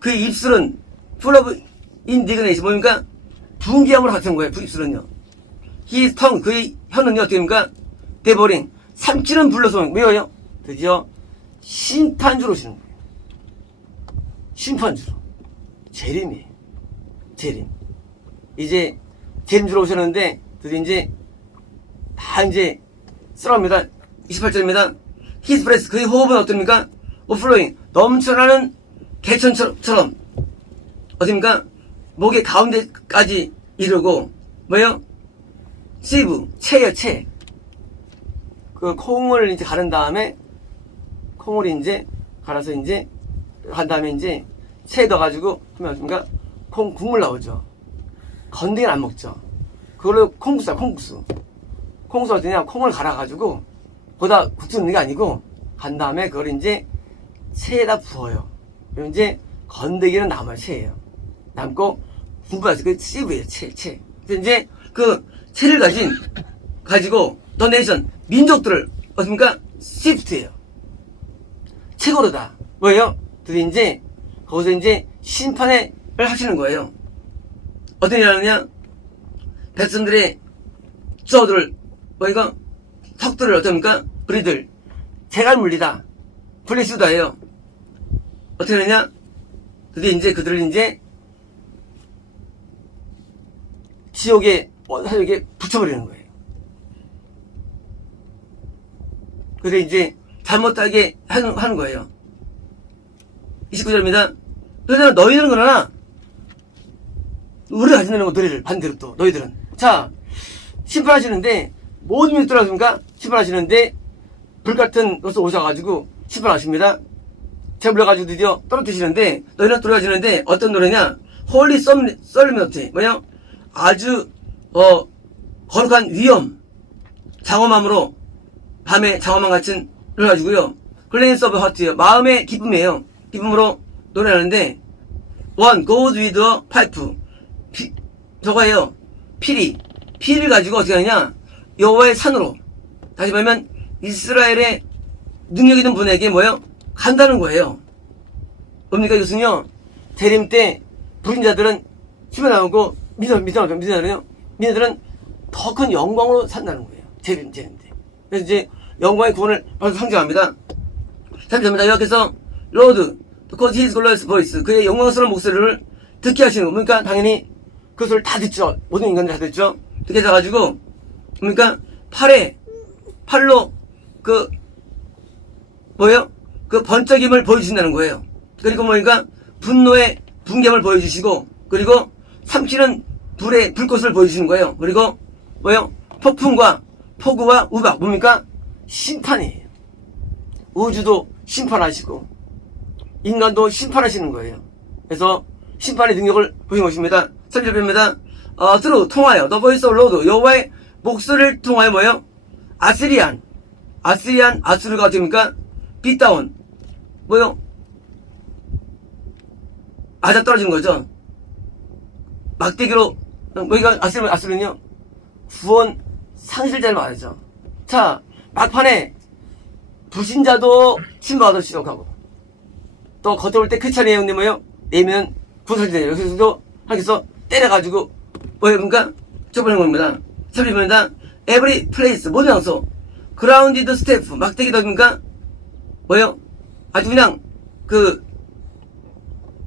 그의 입술은 full of indignation, 뭡니까? 분기함으로 같은 거예요. 입술은요. His tongue, 그의 혀는요, 어떻게 됩니까? 대버링, 삼키는 불러서, 왜요? 드디어 심판주로 오시는 거예요. 심판주로. 재림이에요. 재림. 이제 재림주로 오셨는데 드디어 이제 다 이제 쓰러갑니다. 28절입니다. His breath, 그의 호흡은 어떻습니까? overflowing, 넘쳐나는 개천처럼 어떻습니까? 목의 가운데까지 이르고 뭐예요? 시브, 채요, 채. 그 콩을 이제 가른 다음에 콩을 이제 갈아서 이제 간 다음에 이제 채에 넣어가지고 하면 어떻습니까? 콩 국물 나오죠. 건더기는 안 먹죠. 그걸로 콩국수야, 콩국수. 콩국수 어떠냐? 콩을 갈아가지고 거기다 국수 넣는 게 아니고 간 다음에 그걸 이제 채에다 부어요. 그럼 이제 건더기는 남아요, 채예요. 남고 국물에서 그 씨브예요, 채. 그래서 이제 그 채를 가지고 더 네이션 민족들을 어떻습니까? 시프트예요. 최고로다. 뭐예요? 드디어 이제 거기서 이제 심판을 하시는 거예요. 어떤 일을 하느냐? 백성들의 저들을 뭐이거 턱들을 어떻습니까? 우리들 재갈 물리다. 플리스다예요. 어떻게 하느냐? 드디어 이제 그들을 이제 지옥에 사역에 붙여버리는 거예요. 그래서 이제 잘못하게 하는 거예요. 29절입니다. 그러나 너희들은 그러나 우리가 가진다는 거 너희들 반대로 또 너희들은 자 심판하시는데 모든 민족들 하십니까? 심판하시는데 불같은 것을 오셔가지고 심판하십니다. 재불러가지고 드디어 떨어뜨리시는데 너희는 돌아가시는데 어떤 노래냐? 홀리 썰리메트 뭐냐? 아주 거룩한 위엄 장엄함으로 밤에 장엄함 같은 걸 가지고요. 글랜스 오브 하트예요. 마음의 기쁨이에요. 기쁨으로 노래하는데 one goes with a pipe 저거예요. 피를 가지고 어떻게 하느냐? 여호와의 산으로 다시 말하면 이스라엘의 능력 있는 분에게 뭐예요? 간다는 거예요. 뭡니까 이것은요? 재림 때 불인자들은 힘이 나오고 민자들은 더 큰 영광으로 산다는 거예요. 재림 때. 그래서 이제 영광의 구원을 바로 상징합니다. 3절입니다. 여기서 Lord, because his glorious voice, 그의 영광스러운 목소리를 듣게 하시는 겁니까? 당연히 그 소리를 다 듣죠. 모든 인간들이 다 듣죠. 듣게 해가지고 뭡니까? 팔로 그 뭐예요? 그 번쩍임을 보여주신다는 거예요. 그리고 뭐니까 분노의 분개함을 보여주시고 그리고 삼키는 불의 불꽃을 보여주시는 거예요. 그리고 뭐예요? 폭풍과 폭우와 우박 뭡니까? 심판이에요. 우주도 심판하시고 인간도 심판하시는 거예요. 그래서 심판의 능력을 보신 것입니다. 3절입니다. through 통하여 the voice of Lord 여호와의 목소리를 통하여 뭐예요? 아수르가 됩니까? 빗다운 뭐요? 맞아 떨어진 거죠. 막대기로 뭐가 아수르는요? 구원 상실자를 말하죠. 자 막판에 불신자도 침범하도록 하고 또 겉돌 때 그 차례에 근데 뭐예요? 내면 구원상실자예요. 그래서 하나님께서 때려가지고 뭐예요? 그러니까 좁아낸 겁니다. 3절입니다. every place 모든 장소 그라운디드 스태프, 막대기더입니까? 뭐요? 아주 그냥,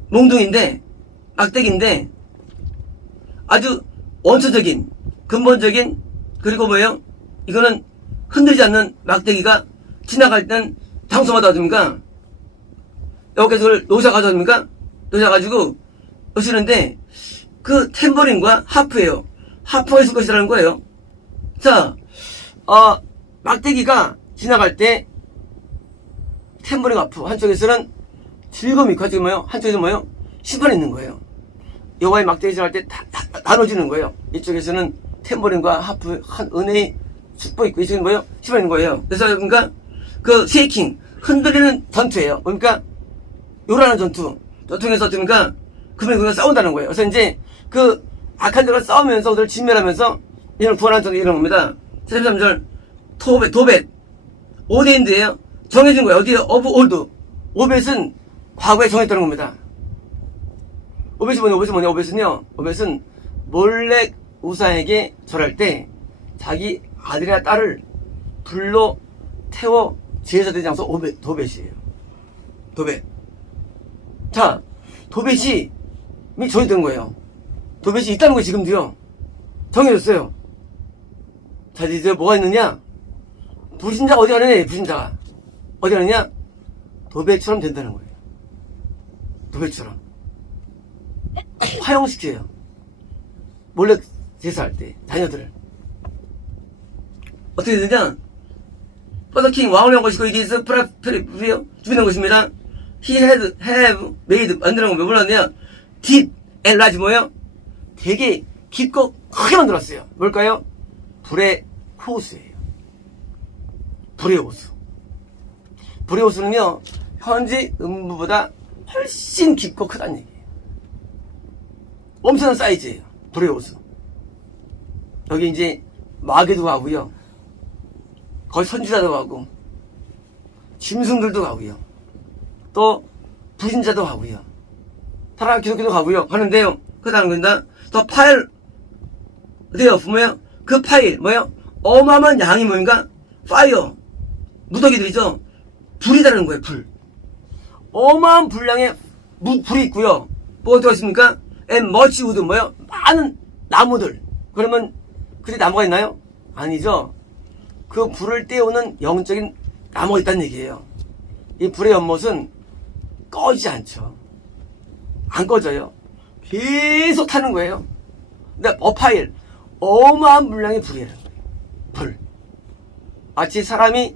몽둥인데, 막대기인데, 아주 원초적인, 근본적인, 그리고 뭐예요? 이거는 흔들리지 않는 막대기가 지나갈 땐 장소마다 어딥니까? 여기서 그걸 놓으셔가지고, 놓으셔가지고, 놓으시는데, 그 탬버린과 하프예요. 하프가 있을 것이라는 거예요. 자, 막대기가 지나갈 때, 탬버린 하프, 한쪽에서는 즐거움이 있고, 한쪽에 뭐예요? 한쪽에서 뭐예요? 심판이 있는 거예요. 여호와의 막대기 지나갈 때 나눠지는 거예요. 이쪽에서는 탬버린과 하프, 한 은혜의 축복이 있고, 이쪽에는 뭐예요? 심판이 있는 거예요. 그래서 그러니까, 쉐이킹, 흔들리는 전투예요. 그러니까, 요란한 전투. 또 통해서 어떻습니까? 그분과 싸운다는 거예요. 그래서 이제, 악한 자가 싸우면서, 그들을 진멸하면서, 이런 구원하는 전투가 이런 겁니다. 33절, 도벳. 오데인드예요. 정해진 거예요. 어디에? 오브 올드. 오벳은 과거에 정했다는 겁니다. 오벳이 뭐냐? 오벳은 몰렉 우사에게 절할 때 자기 아들이나 딸을 불로 태워 제사 드린 장소 도벳이에요. 도벳. 자, 도벳이 이미 정해진 거예요. 도벳이 있다는 거예요. 지금도요. 정해졌어요. 자, 이제 뭐가 있느냐? 불신자가 어디 가느냐? 불신자가 어디 가느냐? 도벳처럼 된다는 거예요. 도벳처럼 화형시켜요. 몰래 제사할 때 자녀들을 어떻게 되냐? 퍼더킹 왕을 한 것이고 이게 is 프라프리요 죽이는 것입니다. He had have made 만드는 건 왜 몰랐냐? Deep and large 뭐예요? 되게 깊고 크게 만들었어요. 뭘까요? 불의 호수예요. 불의 호수. 불의 호수는요, 현지 음부보다 훨씬 깊고 크다는 얘기예요. 엄청난 사이즈예요. 불의 호수. 여기 이제 마귀도 가고요. 거기 선지자도 가고, 짐승들도 가고요. 또 불신자도 가고요. 사람 기독교도 가고요. 하는데요. 그다음 겁니다. 더 파일 어디요? 뭐예요? 그 파일 뭐예요? 어마어마한 양이 뭡니까? 파이어 무더기들이죠. 불이라는 거예요. 불. 어마어마한 분량의 불이 있고요. 뭐가 들어있습니까? And much wood 뭐예요? 많은 나무들. 그러면 그때 나무가 있나요? 아니죠. 그 불을 떼우는 영적인 나무가 있다는 얘기예요. 이 불의 연못은 꺼지지 않죠. 안 꺼져요. 계속 타는 거예요. 근데 어파일 어마한 물량의 불이라는 거예요. 불. 마치 사람이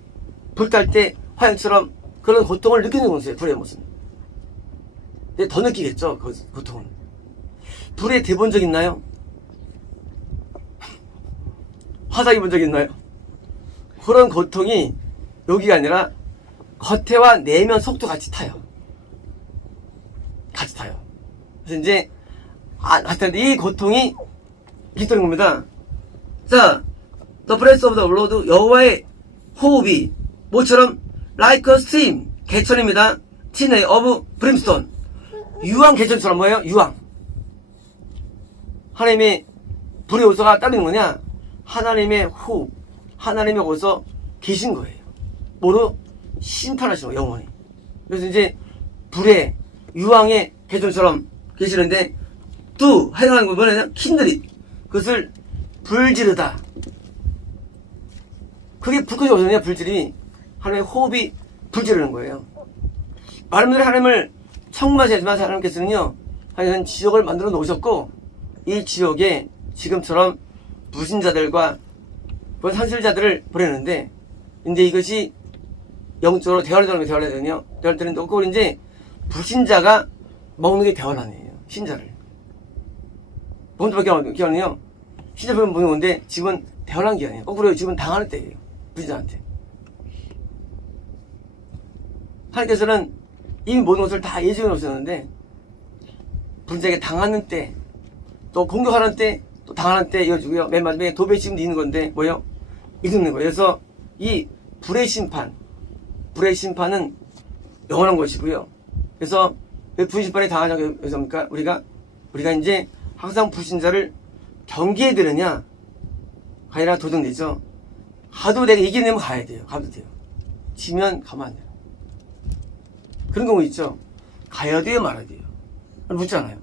불 딸 때 화염처럼 그런 고통을 느끼는 거예요. 불의 연못은. 근데 더 느끼겠죠. 그 고통은. 불에 대본 적 있나요? 화상 입은 적 있나요? 그런 고통이 여기가 아니라 겉에와 내면 속도 같이 타요. 같이 타요. 그래서 이제 하여튼 이 고통이 비슷한 겁니다. 자, The breath of the Lord 여호와의 호흡이 뭐처럼 like a stream 개천입니다. Chine of brimstone 유황 개천처럼 뭐예요? 유황. 하나님의 불의 요소가 따르는 거냐? 하나님의 호흡, 하나님의 거기서 계신 거예요. 뭐로? 심판하시는 거예요, 영원히. 그래서 이제 불의 유황의 개천처럼 계시는데 또 하여간 거 뭐냐? 킨드릿 그것을 불지르다. 그게 불꽃이 어디냐? 불질이 하나님의 호흡이 불지르는 거예요. 많은 분들이 하나님을 청구하시지만 하나님께서는요 하여간 지옥을 만들어 놓으셨고 이 지옥에 지금처럼 불신자들과 산술자들을 보내는데 이제 이것이 영적으로 대화를 되거든요. 대화를 되는데 그걸 이제 불신자가 먹는 게 대화란이에요. 신자를. 본토밖에 기원은요. 신자 보면 먹는 건데 지금은 대화란 기간이에요. 거꾸로 지금 당하는 때예요. 불신자한테. 하나님께서는 이미 모든 것을 다 예정해 놓으셨는데 불신자에게 당하는 때 또 공격하는 때 또 당하는 때 이어지고요. 맨 마지막에 도배 지금도 있는 건데 뭐요? 있는 거예요. 그래서 이 불의 심판은 영원한 것이고요. 그래서 왜 불의 심판에 당하자고 해서입니까? 우리가 이제 항상 불신자를 경계해 드느냐 아니라 도둑내죠. 가도 내가 이기려면 가야 돼요. 가도 돼요. 지면 가면 안 돼요. 그런 경우 있죠. 가야 돼요, 말아야 돼요. 묻잖아요.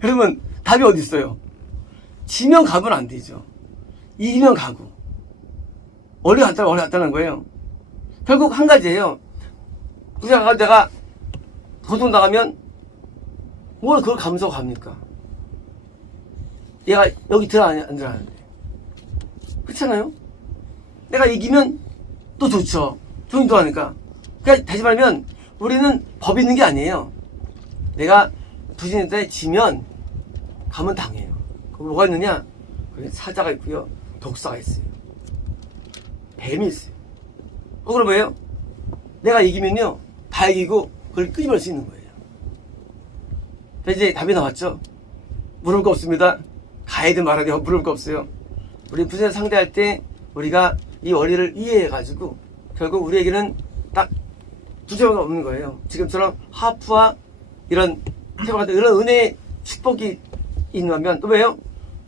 그러면 답이 어디 있어요? 지면 가면 안 되죠. 이기면 가고. 어디 갔다는 거예요. 결국 한 가지예요. 그냥 내가 도둑 나가면 뭘 그걸 감수하고 갑니까? 얘가 여기 안 들어가는데. 그렇잖아요? 내가 이기면 또 좋죠. 돈이 들어가니까. 그러니까 다시 말하면 우리는 법이 있는 게 아니에요. 내가 부신한테 지면 가면 당해요. 거기 뭐가 있느냐? 거기 사자가 있고요. 독사가 있어요. 뱀이 있어요. 그럼 뭐예요? 내가 이기면요. 다 이기고 그걸 끄집어낼 수 있는 거예요. 이제 답이 나왔죠? 물을 거 없습니다. 가야 돼 말아야 돼. 물을 거 없어요. 우리 부신을 상대할 때 우리가 이 원리를 이해해가지고 결국 우리에게는 딱 두려움이 없는 거예요. 지금처럼 하프와 이런 태바 같은 이런 은혜의 축복이 있는 또 왜요?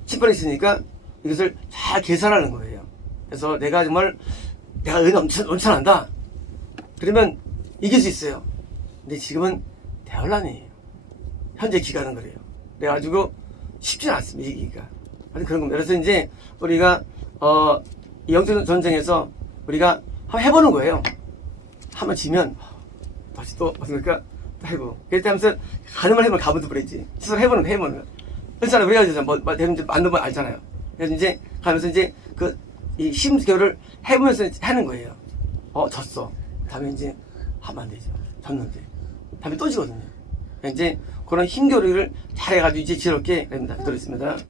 칩벌이 있으니까 이것을 잘 계산하는 거예요. 그래서 내가 정말 내가 은혜 넘쳐난다. 그러면 이길 수 있어요. 근데 지금은 대혼란이에요. 현재 기간은 그래요. 그래가지고 쉽지 않습니다. 이기기가. 그런 겁니다. 그래서 이제 우리가 이 영적 전쟁에서 우리가 한번 해보는 거예요. 한번 지면 다시 또 어떻습니까? 해보고 그렇게 하면서 가는 말 해보면 가부도 버리지. 스스로 해보는 거. 그렇잖아요. 우리가 이제 뭐 되는지 만든 거 알잖아요. 그래서 이제 가면서 이제 이 심교를 해보면서 하는 거예요. 졌어. 다음에 이제 하면 안 되죠. 졌는데 다음에 또 지거든요. 이제 그런 힘교류를 잘해가지고 이제 지럽게 됩니다. 들어있습니다.